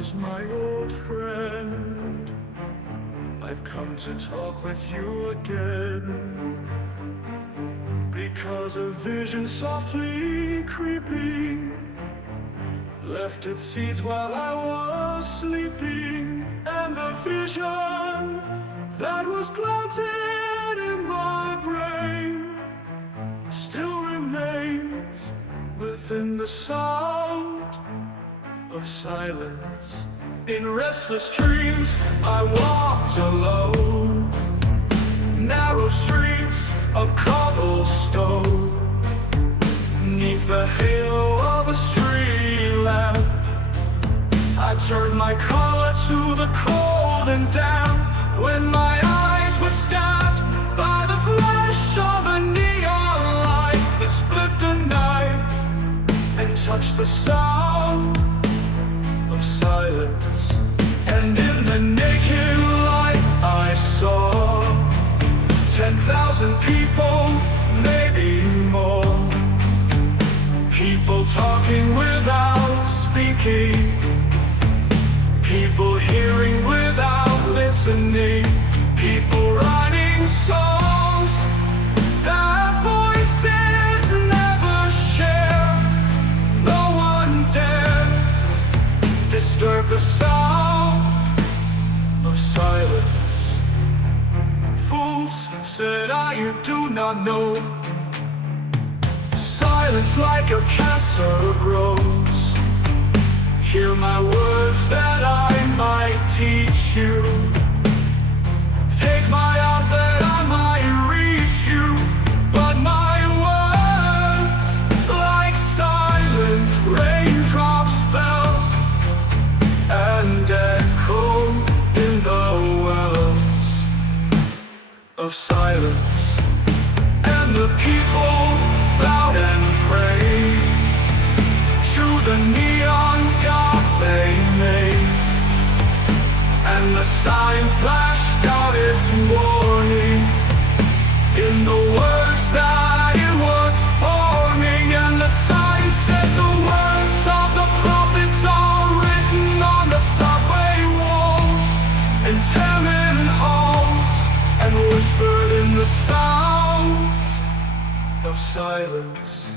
is my old friend. I've come to talk with you again, because a vision softly creeping left its seeds while I was sleeping. And the vision that was planted in my brain still remains within the sound of silence. In restless dreams I walked alone, narrow streets of cobblestone, neath the halo of a street lamp. I turned my collar to the cold and damp, when my eyes were stabbed by the flash of a neon light that split the night and touched the sound of silence. And in the naked light I saw 10,000 people, maybe more, people talking without speaking, people hearing without listening, people writing songs that voices never share. No one dared disturb the sound of silence. Fools, said I, you do not know, silence like a cancer grows. Hear my words that I might teach you, take my arms that I might reach you. But my words, like silent raindrops, fell and echoed in the wells of silence. And the people bowed and prayed to the neon god they made, and the sign flashed out its warning in the words that it was forming. And the sign said, the words of the prophets are written on the subway walls and tenement halls, and whispered in the sound of silence.